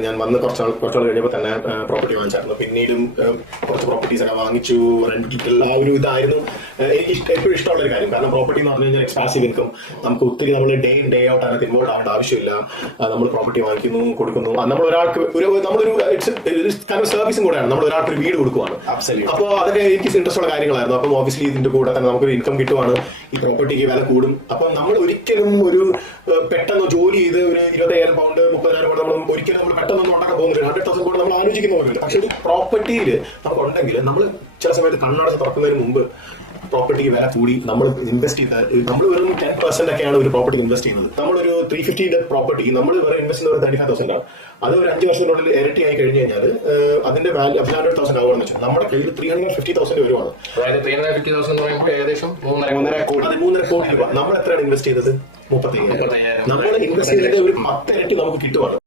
ഞാൻ വന്ന് കുറച്ചാൾ കഴിഞ്ഞപ്പോൾ തന്നെ പ്രോപ്പർട്ടി വാങ്ങിച്ചായിരുന്നു. പിന്നീടും കുറച്ച് പ്രോപ്പർട്ടീസ് ഒക്കെ വാങ്ങിച്ചു. റെന്റിൽ ആ ഒരു ഇതായിരുന്നു എനിക്ക് ഏറ്റവും ഇഷ്ടമുള്ള ഒരു കാര്യം. കാരണം പ്രോപ്പർട്ടി എന്ന് പറഞ്ഞു കഴിഞ്ഞാൽ എക്സ്പാസീവ് ഇൻകം. നമുക്ക് ഒത്തിരി നമ്മൾ ഡേ ഇൻ ഡേ ഔട്ട് ആണ് ഇൻവോൾവ് ആവേണ്ട ആവശ്യമില്ല. നമ്മൾ പ്രോപ്പർട്ടി വാങ്ങിക്കുന്നു, കൊടുക്കുന്നു. നമ്മൾ ഒരാൾക്ക് നമ്മളൊരു സർവീസും കൂടെയാണ്. നമ്മൾ ഒരാൾക്ക് ഒരു വീട് കൊടുക്കുവാണ്. അപ്പോൾ അതൊക്കെ എനിക്ക് ഇൻട്രസ്റ്റ് ഉള്ള കാര്യങ്ങളായിരുന്നു. അപ്പം ഓബിയസ്ലി ഇതിന്റെ കൂടെ തന്നെ നമുക്കൊരു ഇൻകം കിട്ടുവാണ്. ഈ പ്രോപ്പർട്ടിക്ക് വില കൂടും. അപ്പം നമ്മൾ ഒരിക്കലും ഒരു പെട്ടെന്ന് ജോലി ചെയ്ത് ഒരു 20,000 പൗണ്ട് 30,000 പൗണ്ട് നമ്മൾ ഒരിക്കലും നമ്മൾ പെട്ടെന്നൊന്നും ഉണ്ടാക്കാൻ പോകുന്നില്ല. 100,000 പൗണ്ട് നമ്മൾ ആലോചിക്കുന്ന പോലുമില്ല. പക്ഷെ ഒരു പ്രോപ്പർട്ടിയിൽ നമുക്ക് ഉണ്ടെങ്കിൽ നമ്മൾ ചില സമയത്ത് കണ്ണടച്ച് തുറക്കുന്നതിന് മുമ്പ് പ്രോപ്പർട്ടിക്ക് വില കൂടി നമ്മൾ ഇൻവെസ്റ്റ് ചെയ്താൽ നമ്മൾ വെറും 10% ഒക്കെയാണ് ഒരു പ്രോപ്പർട്ടി ഇൻവെസ്റ്റ് ചെയ്യുന്നത്. നമ്മളൊരു 350 പ്രോപ്പർട്ടി നമ്മൾ വേറെ ഇൻവെസ്റ്റ് ചെയ്യുന്നത് 35,000 ആണ്. അത് ഒരു 5 വർഷത്തിനുള്ളിൽ ഇരട്ടി ആയി കഴിഞ്ഞ് കഴിഞ്ഞാൽ അതിന്റെ വാല്യൂ 300,000 ആവുമെന്ന് വെച്ചാൽ നമ്മുടെ കയ്യിൽ 350,000 വരുവാണ്. അതായത് 350,000 എന്ന് പറയുമ്പോൾ ഏകദേശം 3.5 കോടി. അത് 3.5 കോടി രൂപ. നമ്മൾ എത്രയാണ് ഇൻവെസ്റ്റ് ചെയ്തത്? 35,000. നമ്മൾ ഇൻവെസ്റ്റ് ചെയ്തതിന്റെ ഒരു 10 ഇരട്ടി നമുക്ക് കിട്ടുവാണ്.